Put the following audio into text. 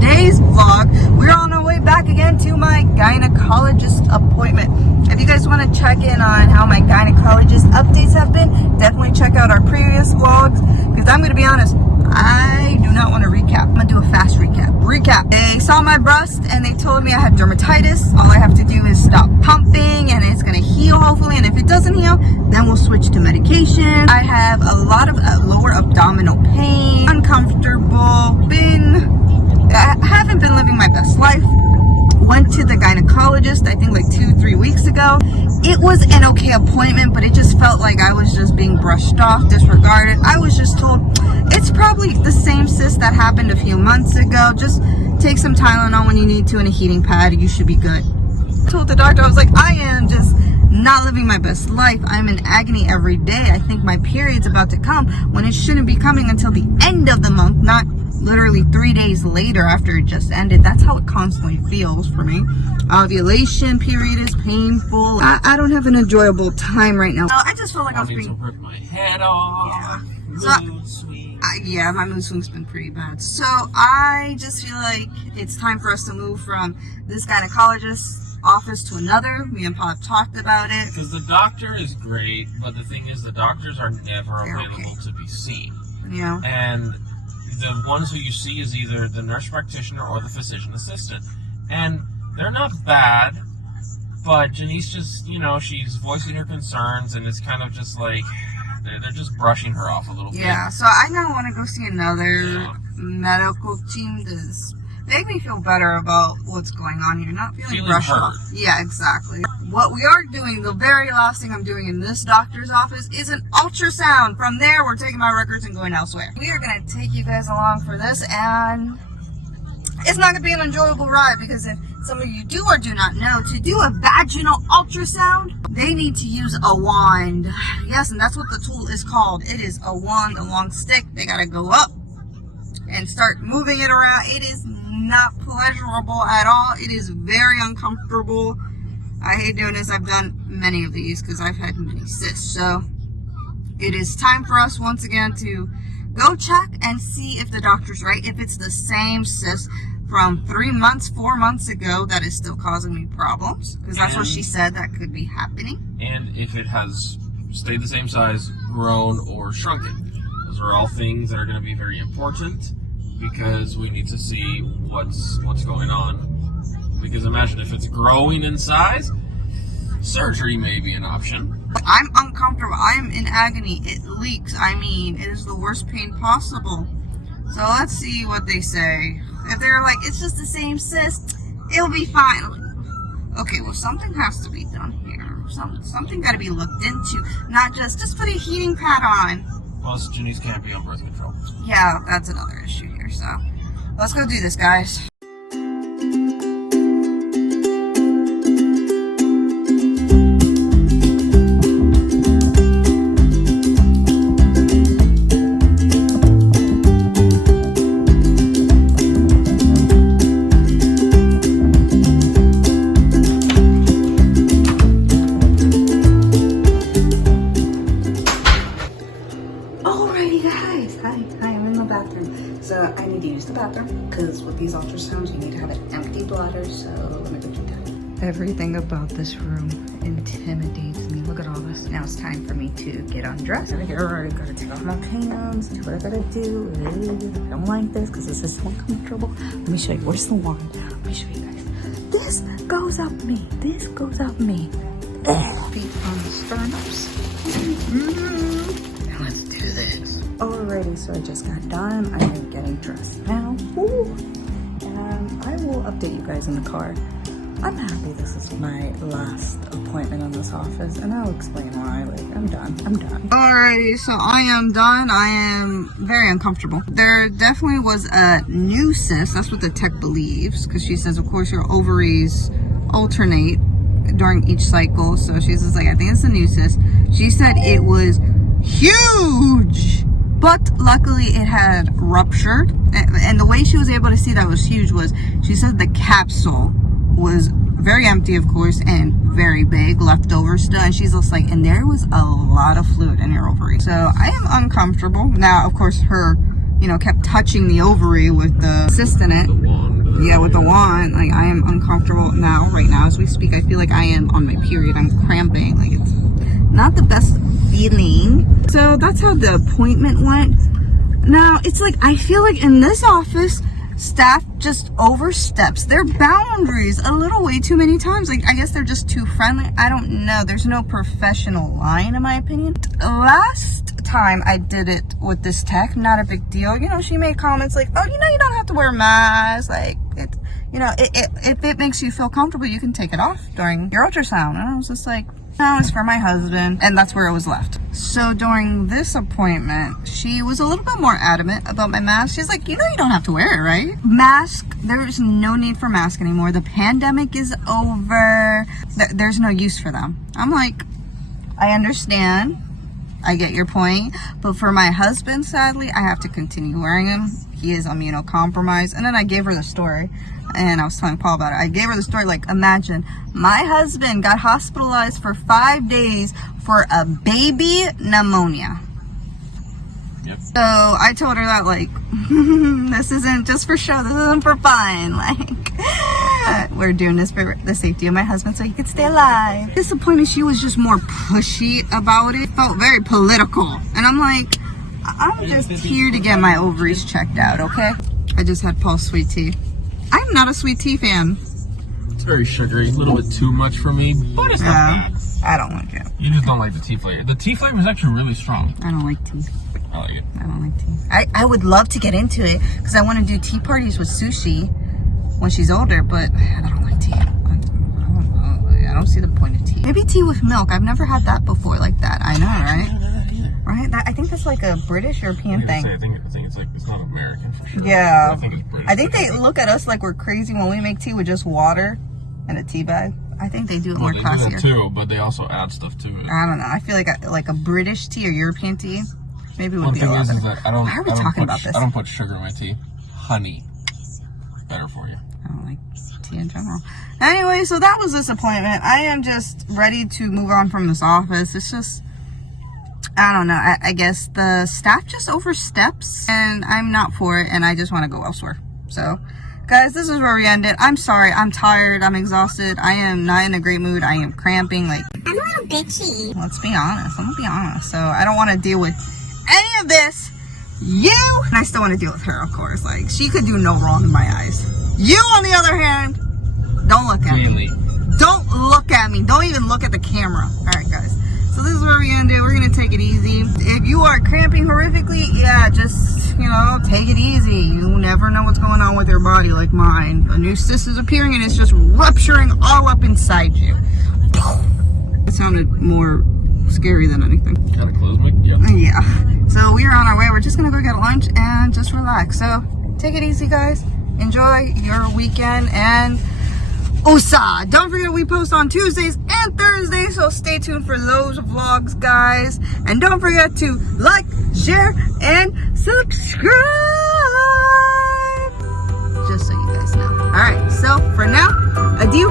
today's vlog, we're on our way back again to my gynecologist appointment. If you guys want to check in on how my gynecologist updates have been, definitely check out our previous vlogs, because I'm going to be honest, I do not want to recap. I'm going to do a fast recap. They saw my breast and they told me I had dermatitis. All I have to do is stop pumping and it's going to heal hopefully, and if it doesn't heal, then we'll switch to medication. I have a lot of lower abdominal pain, uncomfortable, I haven't been living my best life. Went to the gynecologist, I think like 2-3 weeks ago. It was an okay appointment, but it just felt like I was just being brushed off, disregarded. I was just told, it's probably the same cyst that happened a few months ago. Just take some Tylenol when you need to and a heating pad, you should be good. I told the doctor, I was like, I am just not living my best life. I'm in agony every day. I think my period's about to come when it shouldn't be coming until the end of the month, not literally 3 days later after it just ended. That's how it constantly feels for me. Ovulation period is painful. I don't have an enjoyable time right now. I just feel like I was being... to rip my head off. Yeah. Mood swing. Yeah, my mood swing's been pretty bad. So I just feel like it's time for us to move from this gynecologist's office to another. Me and Pop talked about it. Because the doctor is great, but the thing is the doctors are never available to be seen. Yeah. And the ones who you see is either the nurse practitioner or the physician assistant. And they're not bad, but Janice just, you know, she's voicing her concerns, and it's kind of just like, they're just brushing her off a little bit. Yeah, so I now want to go see another medical team to make me feel better about what's going on here, not feeling brushed off. Yeah, exactly. What we are doing, the very last thing I'm doing in this doctor's office is an ultrasound. From there, we're taking my records and going elsewhere. We are going to take you guys along for this, and it's not going to be an enjoyable ride, because if some of you do or do not know, to do a vaginal ultrasound, they need to use a wand. Yes, and that's what the tool is called. It is a wand, a long stick. They got to go up and start moving it around. It is not pleasurable at all. It is very uncomfortable. I hate doing this. I've done many of these because I've had many cysts. So it is time for us once again to go check and see if the doctor's right. If it's the same cyst from 3 months, 4 months ago that is still causing me problems, because that's what she said that could be happening. And if it has stayed the same size, grown, or shrunken. Those are all things that are going to be very important, because we need to see what's going on. Because imagine if it's growing in size, surgery may be an option. I'm uncomfortable. I am in agony. It leaks. I mean, it is the worst pain possible. So let's see what they say. If they're like, it's just the same cyst, it'll be fine. Okay, well, something has to be done here. Something got to be looked into. Not just put a heating pad on. Plus, Janice can't be on birth control. Yeah, that's another issue here. So let's go do this, guys. So I need to use the bathroom, because with these ultrasounds you need to have an empty bladder, so let me go do that. Everything about this room intimidates me. Look at all this. Now it's time for me to get undressed. I gotta take off my pants, do what I gotta do. I don't like this because this is so uncomfortable. Let me show you. Where's the wand? Let me show you guys. This goes up me. This goes up me. Feet on the sternums. Now let's do this. Alrighty, so I just got done. I am getting dressed now. Woo. And I will update you guys in the car. I'm happy this is my last appointment in this office, and I'll explain why. Like, I'm done. Alrighty, so I am done. I am very uncomfortable. There definitely was a new cyst. That's what the tech believes, because she says, of course, your ovaries alternate during each cycle. So she's just like, I think it's a new cyst. She said it was huge, but luckily it had ruptured. And the way she was able to see that was huge was, she said the capsule was very empty, of course, and very big, leftover still. And she's just like, and there was a lot of fluid in your ovary. So I am uncomfortable. Now, of course, her you know, kept touching the ovary with the cyst in it. Yeah, with the wand. Like, I am uncomfortable now, right now as we speak. I feel like I am on my period. I'm cramping. Like, it's not the best feeling. So that's how the appointment went. Now, it's like, I feel like in this office, staff just oversteps their boundaries a little way too many times. Like, I guess they're just too friendly. I don't know. There's no professional line, in my opinion. Last time I did it with this tech, not a big deal. You know, she made comments like, oh, you know, you don't have to wear a mask. Like, it's, you know, if it makes you feel comfortable, you can take it off during your ultrasound. And I was just like, no, it's for my husband. And that's where it was left. So during this appointment, she was a little bit more adamant about my mask. She's like, you know, you don't have to wear it, right? Mask, there's no need for mask anymore. The pandemic is over. There's no use for them. I'm like, I understand. I get your point. But for my husband, sadly, I have to continue wearing them. He is immunocompromised. And then I gave her the story. And I was telling Paul about it. I gave her the story, like, imagine my husband got hospitalized for 5 days for a baby pneumonia. Yep. So I told her that, like, this isn't just for show, this isn't for fun. Like, we're doing this for the safety of my husband so he could stay alive. Disappointed she was just more pushy about it. Felt very political. And I'm like, I'm just here to get my ovaries checked out, okay? I just had Paul's sweet tea. I'm not a sweet tea fan. It's very sugary, a little bit too much for me, but it's not bad. I don't like it. You just don't like the tea flavor. The tea flavor is actually really strong. I don't like tea. I like it. I don't like tea. I would love to get into it because I want to do tea parties with Sushi when she's older, but I don't like tea. I don't see the point of tea. Maybe tea with milk. I've never had that before like that. I know, right? Right? I think that's like a British European thing. I think it's like, it's not American for sure. Yeah. I think it's British. I think they look at us like we're crazy when we make tea with just water and a tea bag. I think they do it more They classier. do that too, but they also add stuff to it. I don't know. I feel like a British tea or European tea maybe would One be a thing lot is better. that I don't. Why are we I don't talking put, about this? I don't put sugar in my tea. Honey, better for you. I don't like tea in general. Anyway, so that was disappointment. I am just ready to move on from this office. It's just, I don't know. I guess the staff just oversteps and I'm not for it and I just want to go elsewhere. So, guys, this is where we end it. I'm sorry. I'm tired. I'm exhausted. I am not in a great mood. I am cramping. Like, I'm a little bitchy. let's be honest. I'm going to be honest. So, I don't want to deal with any of this. You! And I still want to deal with her, of course. Like, she could do no wrong in my eyes. You, on the other hand, don't look at me. Don't look at me. Don't even look at the camera. All right, guys. So this is where we end it. We're going to take it easy. If you are cramping horrifically, yeah, just, you know, take it easy. You never know what's going on with your body like mine. A new cyst is appearing and it's just rupturing all up inside you. It sounded more scary than anything. Gotta close my. Yeah. So we are on our way. We're just going to go get lunch and just relax. So take it easy, guys. Enjoy your weekend and USA. Don't forget we post on Tuesdays and Thursdays, so stay tuned for those vlogs, guys. And don't forget to like, share, and subscribe. Just so you guys know. Alright, so for now, adieu.